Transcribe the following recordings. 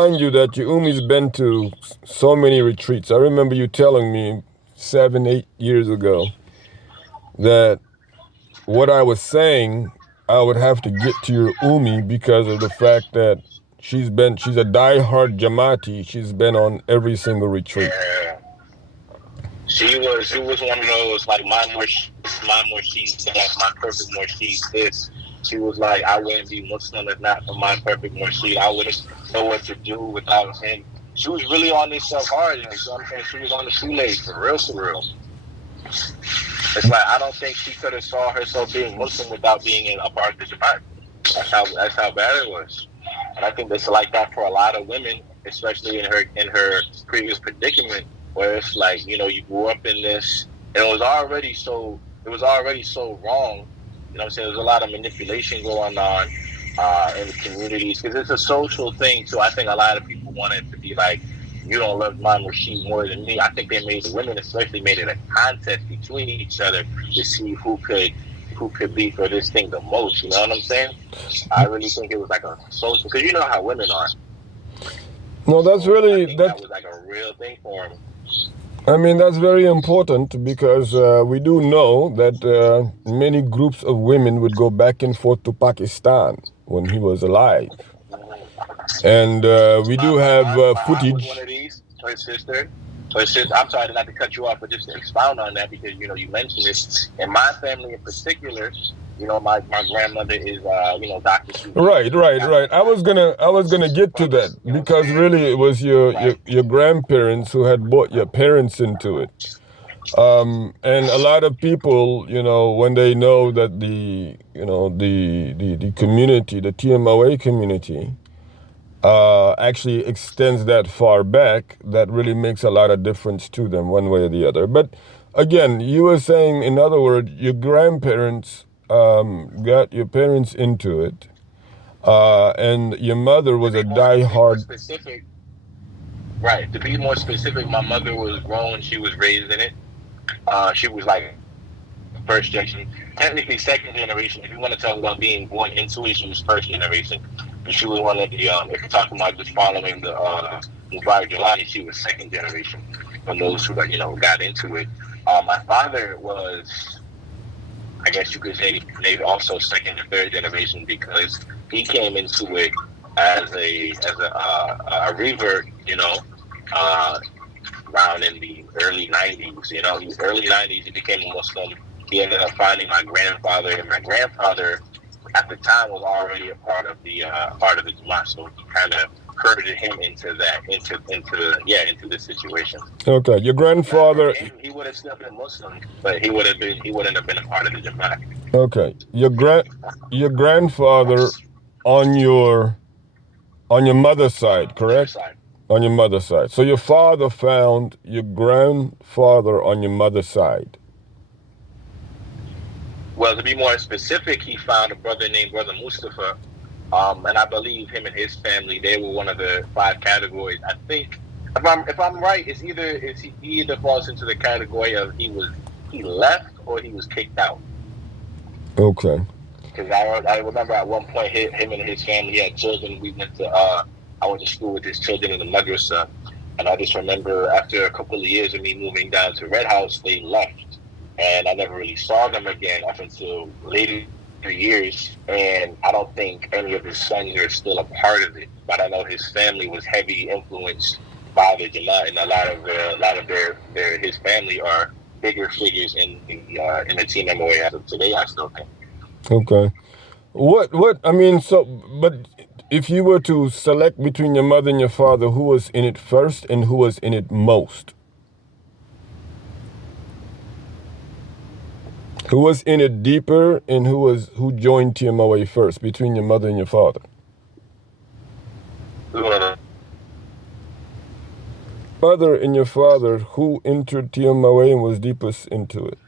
Mind you that Umi's been to so many retreats. I remember you telling me 7, 8 years ago that what I was saying, I would have to get to your Umi because of the fact that she's a diehard Jamati. She's been on every single retreat. Yeah. She was one of those like my Murshid that, my perfect Murshid this. She was like, I wouldn't be Muslim if not for my perfect Murshid. I wouldn't know what to do without him. She was really on this stuff hard, you know what I'm saying? She was on the shoelace for real, for real. It's like I don't think she could have saw herself being Muslim without being in a part of the Jamaat. That's how bad it was. And I think it's like that for a lot of women, especially in her previous predicament, where it's like, you grew up in this, and it was already so wrong. You know what I'm saying? There's a lot of manipulation going on in the communities because it's a social thing too. I think a lot of people want it to be like, you don't love mine or she more than me. I think they made the women especially made it a contest between each other to see who could be for this thing the most. You know what I'm saying? I really think it was like a social, because you know how women are. No, that's So I really think that that. was like a real thing for him. I mean, that's very important because we do know that many groups of women would go back and forth to Pakistan when he was alive, and we do have My aunt was one footage. of these. Her sister. I'm sorry not to cut you off, but just to expound on that because you mentioned it. In my family in particular, my grandmother is Dr. Sufi. Right, right, right. I was gonna get to that You know what I'm because saying? really it was your Right. your grandparents who had brought your parents into it. And a lot of people, when they know that the community, the TMOA community, actually extends that far back, that really makes a lot of difference to them one way or the other. But again, you were saying, in other words, your grandparents got your parents into it, and your mother To was a be more diehard. specific, right? To be more specific, my mother was grown. She was raised in it. She was like first generation, technically second generation. If you want to talk about being born into it, she was first generation. But she was one of the, if you're talking about just following the M.Gilani, she was second generation from those who got into it. My father was, I guess you could say, maybe also second or third generation because he came into it as a revert, uh, around in the early 90s. He was early 90s. He became a Muslim. He ended up finding my grandfather, and my grandfather at the time was already a part of the Jamaat, so he kind of herded him into this situation. Okay, your Not for grandfather. him, he would have still been Muslim, but he wouldn't have been a part of the Jamaat. Okay, your grandfather on your on your mother's side, Mother correct? side. On your mother's side. So your father found your grandfather on your mother's side. Well, to be more specific, he found a brother named Brother Mustafa, and I believe him and his family, they were one of the five categories. I think, if I'm right, he either falls into the category of he left or he was kicked out. Okay. Because I remember at one point him and his family, he had children. I went to school with his children in the madrasa, and I just remember after a couple of years of me moving down to Red House, they left, and I never really saw them again up until later years. And I don't think any of his sons are still a part of it, but I know his family was heavy influenced by the Jamaat, and a lot of his family are bigger figures in the TMOA as of today. I still think. Okay. What I mean, so but if you were to select between your mother and your father, who was in it first and who was in it most? Who was in it deeper and who joined TMOA first between your mother and your father? Mother and your father, who entered TMOA and was deepest into it?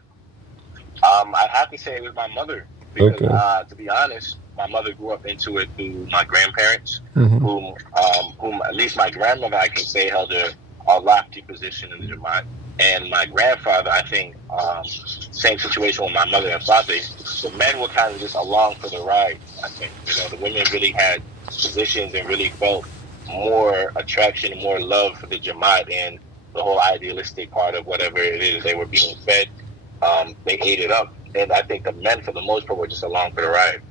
I'd have to say it was my mother because, Okay. to be honest, my mother grew up into it through my grandparents, Mm-hmm. whom at least my grandmother I can say held a lofty position in the Jamaat, and my grandfather I think same situation with my mother and father. The men were kind of just along for the ride. I think the women really had positions and really felt more attraction, more love for the Jamaat and the whole idealistic part of whatever it is they were being fed. They ate it up, and I think the men, for the most part, were just along for the ride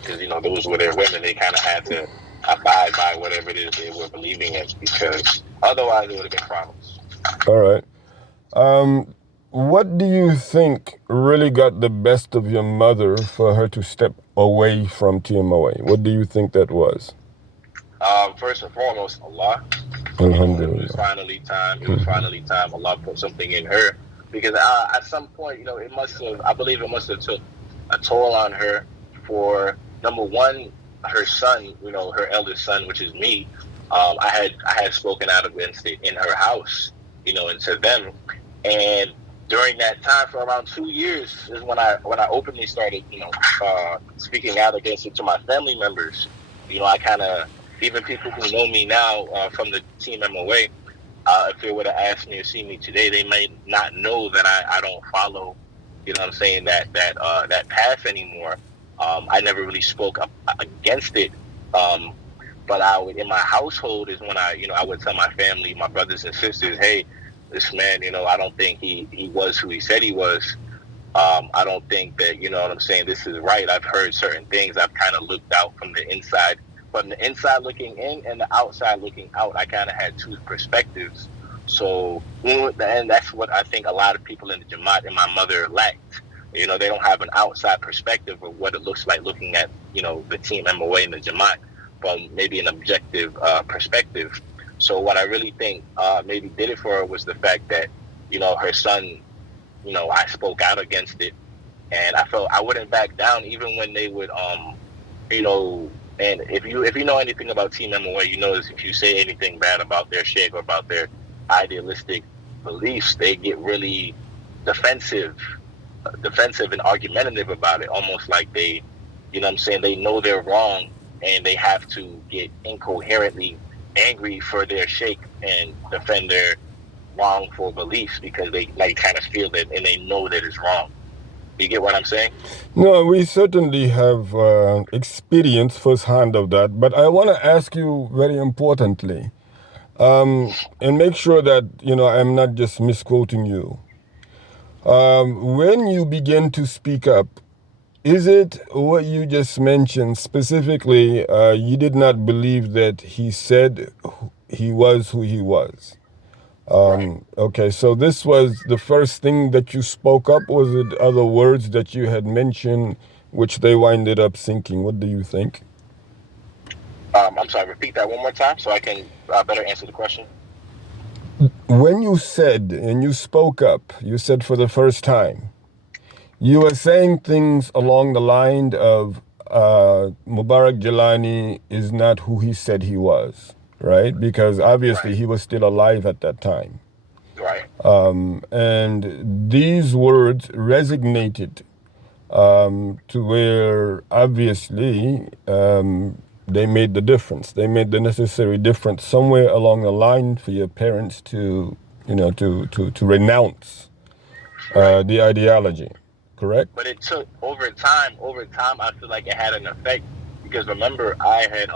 because those were their women. They kind of had to abide by whatever it is they were believing in because otherwise it would have been problems. All right. What do you think really got the best of your mother for her to step away from TMOA? What do you think that was? First and foremost, Allah. It was finally time. It was finally time. Allah put something in her because at some point, it must have. I believe it must have took a toll on her. For number one, her son, her eldest son, which is me. I had spoken out against it in her house, and to them, and during that time for around 2 years is when I openly started, speaking out against it to my family members. I kind of, even people who know me now from the Team MOA, if they would have asked me or seen me today, they may not know that I don't follow, that path anymore. I never really spoke up against it. But I would, in my household is when I would tell my family, my brothers and sisters, hey, this man, I don't think he was who he said he was. I don't think that, this is right. I've heard certain things. I've kind of looked out from the inside. From the inside looking in and the outside looking out, I kind of had two perspectives. So, and that's what I think a lot of people in the Jamaat and my mother lacked. They don't have an outside perspective of what it looks like looking at, the Team MOA and the Jamaat from maybe an objective perspective. So what I really think maybe did it for her was the fact that, her son, I spoke out against it, and I felt I wouldn't back down even when they would, and if you know anything about Team MOA, you know this, if you say anything bad about their sheikh or about their idealistic beliefs, they get really defensive and argumentative about it, almost like they, they know they're wrong and they have to get incoherently angry for their sheikh and defend their wrongful beliefs because they kind of feel that and they know that it's wrong. You get what I'm saying? No, we certainly have experience firsthand of that, but I want to ask you very importantly, and make sure that, I'm not just misquoting you. When you begin to speak up, is it what you just mentioned specifically, you did not believe that he said he was who he was? Right. Okay, so this was the first thing that you spoke up? Was it other words that you had mentioned which they winded up thinking? What do you think? I'm sorry, repeat that one more time so I can better answer the question. When you said and you spoke up, you said for the first time, you were saying things along the line of M.Gilani is not who he said he was, right? Because obviously he was still alive at that time. Right. And these words resonated to where obviously they made the difference. They made the necessary difference somewhere along the line for your parents to, to renounce the ideology. Correct? But it took over time, I feel like it had an effect because remember I had,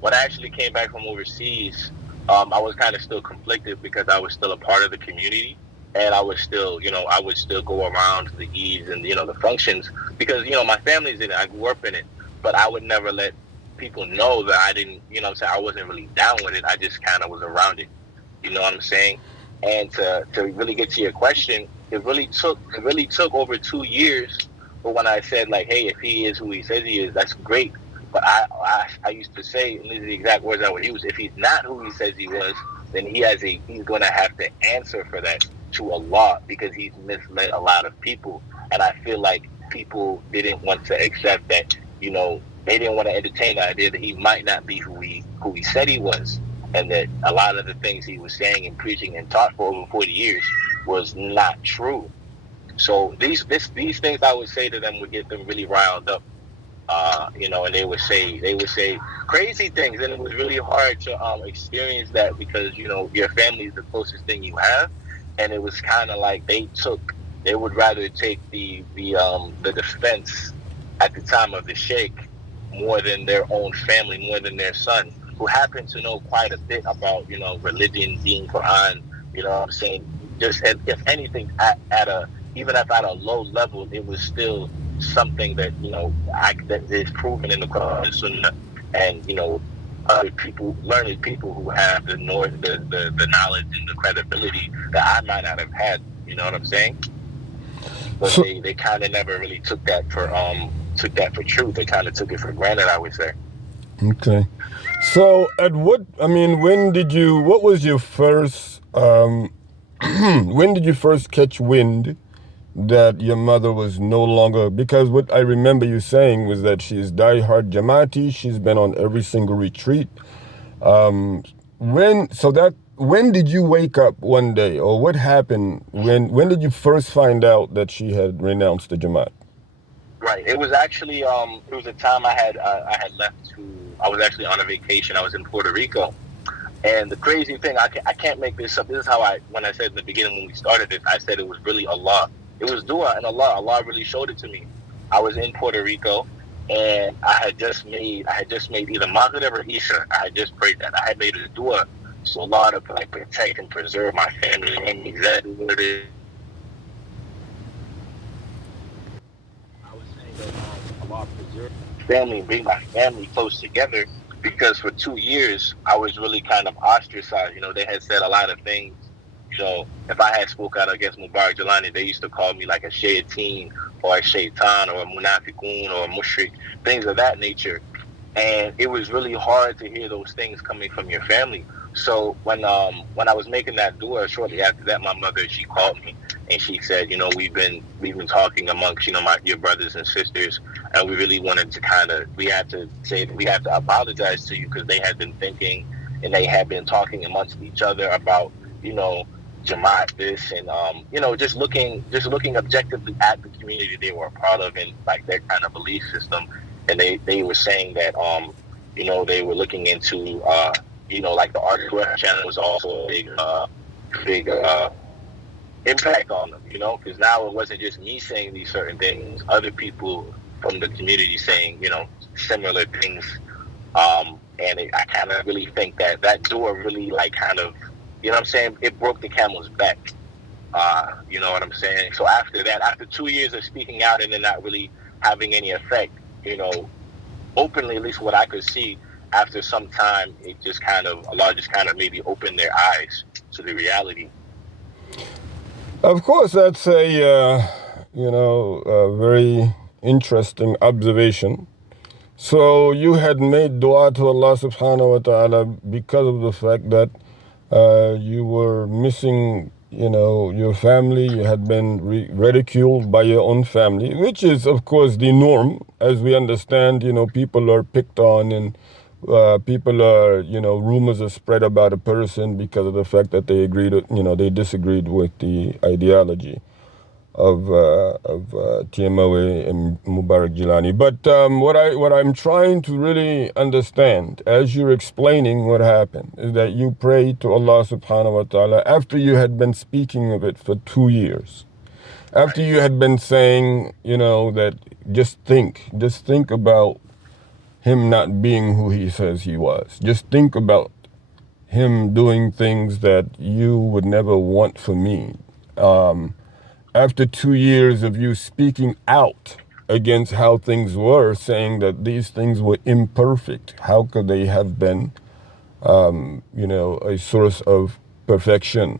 when I actually came back from overseas, I was kind of still conflicted because I was still a part of the community and I was still, I would still go around to the Eves and, the functions because, my family's in it, I grew up in it, but I would never let people know that I didn't, I wasn't really down with it. I just kind of was around it. You know what I'm saying? And to really get to your question, it really took over 2 years. But when I said like, hey, if he is who he says he is, that's great. But I used to say, and these are the exact words I would use, if he's not who he says he was, then he's going to have to answer for that to Allah because he's misled a lot of people. And I feel like people didn't want to accept that, they didn't want to entertain the idea that he might not be who he said he was. And that a lot of the things he was saying and preaching and taught for over 40 years was not true. So these things I would say to them would get them really riled up, and they would say crazy things, and it was really hard to experience that because your family is the closest thing you have, and it was kind of like they would rather take the defense at the time of the sheikh more than their own family, more than their son. who happened to know quite a bit about, religion, being Quran, what I'm saying? Just, if anything, at a, even if at a low level, it was still something that, that is proven in the Quran and Sunnah, and, other people, learned people who have the knowledge and the credibility that I might not have had, you know what I'm saying? But So, they kind of never really took that for truth. They kind of took it for granted, I would say. okay. So, what was your first, when did you first catch wind that your mother was no longer, because what I remember you saying was that she's diehard Jamaati, she's been on every single retreat. Um, when did you wake up one day, or what happened when did you first find out that she had renounced the Jamaat? Right. It was actually it was a time I had left to, I was actually on a vacation. I was in Puerto Rico. And the crazy thing, I can't make this up. This is how when I said in the beginning when we started this, I said it was really Allah. It was dua and Allah. Allah really showed it to me. I was in Puerto Rico, and I had just made either Maghrib or Isha. I had just prayed that. I had made a dua. So Allah to protect and preserve my family. And exactly what it is. I was saying that Allah preserve family and bring my family close together, because for 2 years I was really kind of ostracized. They had said a lot of things. If I had spoke out against M.Gilani, they used to call me like a shayateen or a shaitan or a munafiqun or a mushrik, things of that nature. And it was really hard to hear those things coming from your family. So when I was making that dua, shortly after that, my mother, she called me and she said, we've been talking amongst, your brothers and sisters, and we really wanted to we have to apologize to you, because they had been thinking and they had been talking amongst each other about, Jamaat this, and just looking objectively at the community they were a part of and like their kind of belief system. And they were saying that they were looking into like the Art channel was also a big impact on them, because now it wasn't just me saying these certain things, other people from the community saying, similar things. And I kind of really think that door really kind of, what I'm saying, it broke the camel's back. You know what I'm saying? So after that, after 2 years of speaking out and then not really having any effect, openly, at least what I could see, after some time, Allah just kind of maybe opened their eyes to the reality. Of course, that's a very interesting observation. So you had made dua to Allah subhanahu wa ta'ala because of the fact that you were missing, your family. You had been ridiculed by your own family, which is, of course, the norm. As we understand, people are picked on, and people are, rumors are spread about a person because of the fact that they disagreed with the ideology of TMOA and M.Gilani. But what I'm trying to really understand, as you're explaining what happened, is that you prayed to Allah subhanahu wa ta'ala after you had been speaking of it for 2 years. After you had been saying, that just think about him not being who he says he was. Just think about him doing things that you would never want for me. After 2 years of you speaking out against how things were, saying that these things were imperfect, how could they have been, a source of perfection?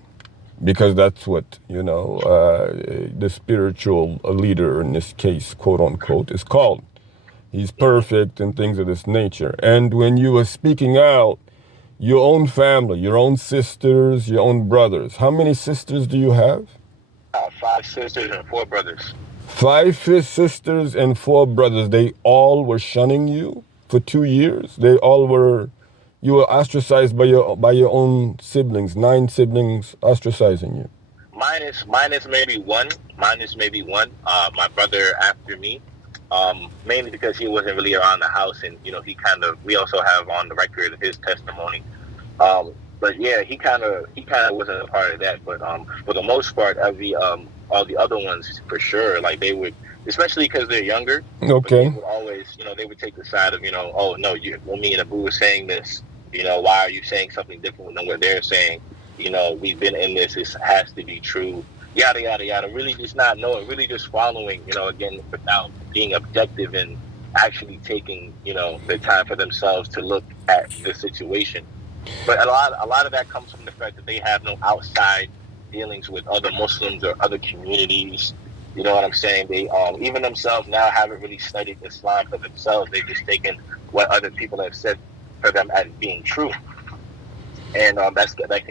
Because that's what, the spiritual leader in this case, quote unquote, is called. He's perfect and things of this nature. And when you were speaking out, your own family, your own sisters, your own brothers. How many sisters do you have? 5 sisters and 4 brothers. 5 sisters and 4 brothers. They all were shunning you for 2 years. You were ostracized by your own siblings. 9 siblings ostracizing you. Minus maybe one. My brother after me. Mainly because he wasn't really around the house, and we also have on the record his testimony. But yeah, he kind of wasn't a part of that. But for the most part, all the other ones for sure, like they would, especially because they're younger. Okay. They would always, they would take the side of, oh no, me and Abu were saying this, Why are you saying something different than what they're saying? We've been in this. It has to be true. Yada yada yada. Really, just not knowing. Really, just following. Again, without being objective and actually taking the time for themselves to look at the situation. But a lot of that comes from the fact that they have no outside dealings with other Muslims or other communities. You know what I'm saying? They even themselves now haven't really studied Islam for themselves. They've just taken what other people have said for them as being true, and that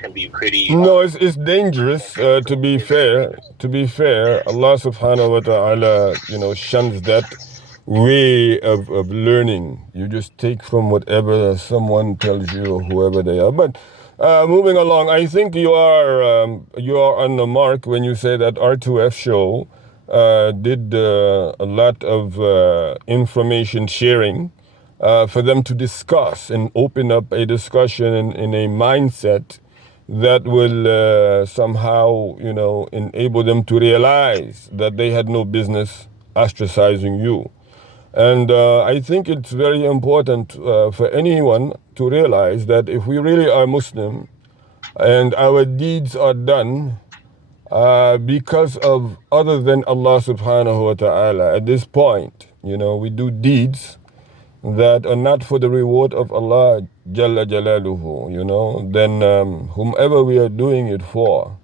can be pretty. No, it's dangerous. To be fair, Allah Subhanahu wa Taala, shuns that way of learning. You just take from whatever someone tells you or whoever they are. But moving along, I think you are on the mark when you say that R2F show did a lot of information sharing for them to discuss and open up a discussion in a mindset that will somehow, enable them to realize that they had no business ostracizing you. And I think it's very important for anyone to realize that if we really are Muslim and our deeds are done because of other than Allah subhanahu wa ta'ala, at this point, we do deeds that are not for the reward of Allah Jalla Jalaluhu, then whomever we are doing it for,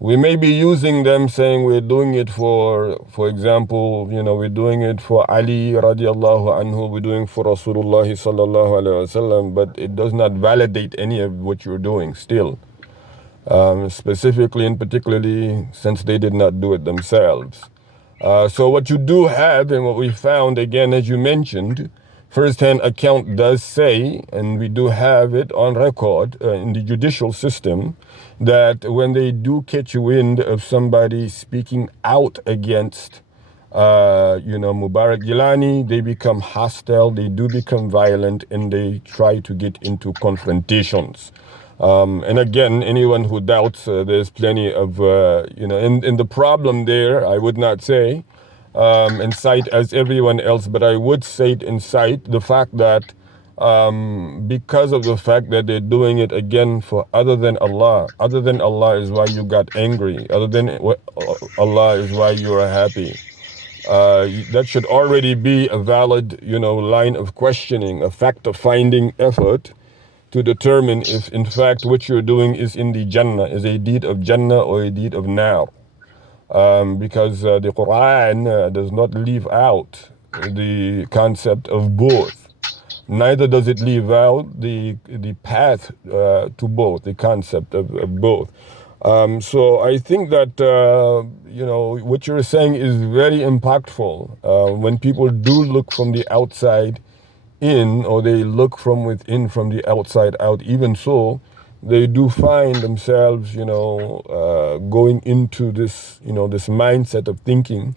we may be using them saying we're doing it for example, we're doing it for Ali radiallahu anhu, we're doing for Rasulullah sallallahu alaihi wasallam, but it does not validate any of what you're doing still. Specifically and particularly since they did not do it themselves. So what you do have and what we found, again, as you mentioned, first-hand account does say, and we do have it on record in the judicial system, that when they do catch wind of somebody speaking out against, Mubarak Gilani, they become hostile, they do become violent, and they try to get into confrontations. And again, anyone who doubts, there's plenty of, in the problem there, I would not say, incite as everyone else, but I would say it incite the fact that because of the fact that they're doing it again for other than Allah is why you got angry, other than Allah is why you are happy. That should already be a valid, line of questioning, a fact-finding effort to determine if, in fact, what you're doing is in the Jannah, is a deed of Jannah or a deed of Nar. Because the Quran does not leave out the concept of both. Neither does it leave out the path to both, the concept of both. So I think that, what you're saying is very impactful. When people do look from the outside in, or they look from within, from the outside out, even so, they do find themselves, going into this, this mindset of thinking.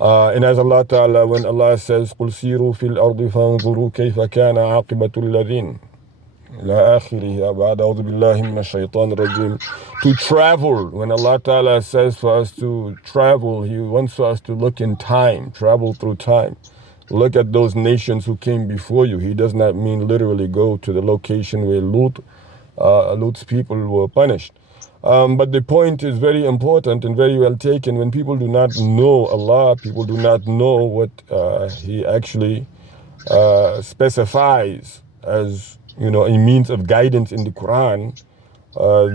And as Allah Ta'ala, when Allah says, قُلْ سِيرُوا فِي الْأَرْضِ فَانْظُرُوا كَيْفَ كَانَ عَاقِبَةُ الَّذِينَ إلى آخره بعد أعوذ بالله من الشيطان الرجيم. To travel, when Allah Ta'ala says for us to travel, He wants us to look in time, travel through time. Look at those nations who came before you. He does not mean literally go to the location where Lut's people were punished. But the point is very important and very well taken. When people do not know Allah, people do not know what He actually specifies as, a means of guidance in the Quran,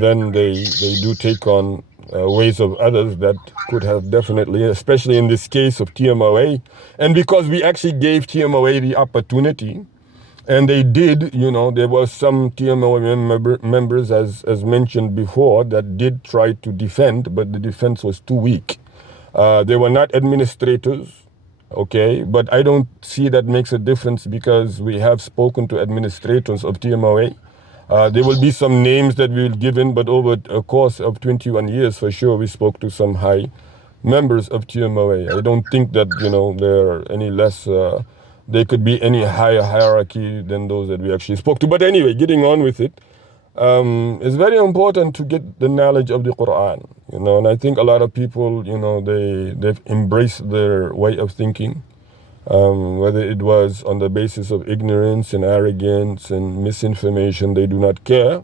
then they do take on ways of others that could have definitely, especially in this case of TMOA. And because we actually gave TMOA the opportunity, and they did, there was some TMOA members, as mentioned before, that did try to defend, but the defense was too weak. They were not administrators, okay, but I don't see that makes a difference because we have spoken to administrators of TMOA. There will be some names that we will give in, but over a course of 21 years, for sure, we spoke to some high members of TMOA. I don't think that, they're any less, there could be any higher hierarchy than those that we actually spoke to. But anyway, getting on with it, it's very important to get the knowledge of the Quran, and I think a lot of people, they've embraced their way of thinking. whether it was on the basis of ignorance and arrogance and misinformation. They do not care,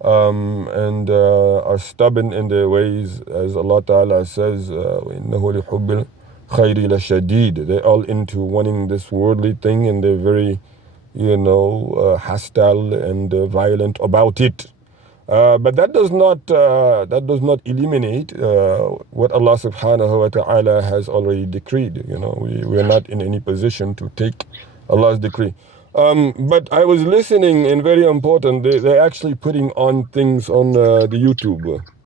and are stubborn in their ways, as Allah Ta'ala says, وَإِنَّهُ لِحُبِّ الْخَيْرِ لَشَدِيدٌ. They're all into wanting this worldly thing, and they're very, hostile and violent about it. But that does not eliminate what Allah Subhanahu wa Taala has already decreed. We are not in any position to take Allah's decree. But I was listening, and very important, they're actually putting on things on the YouTube.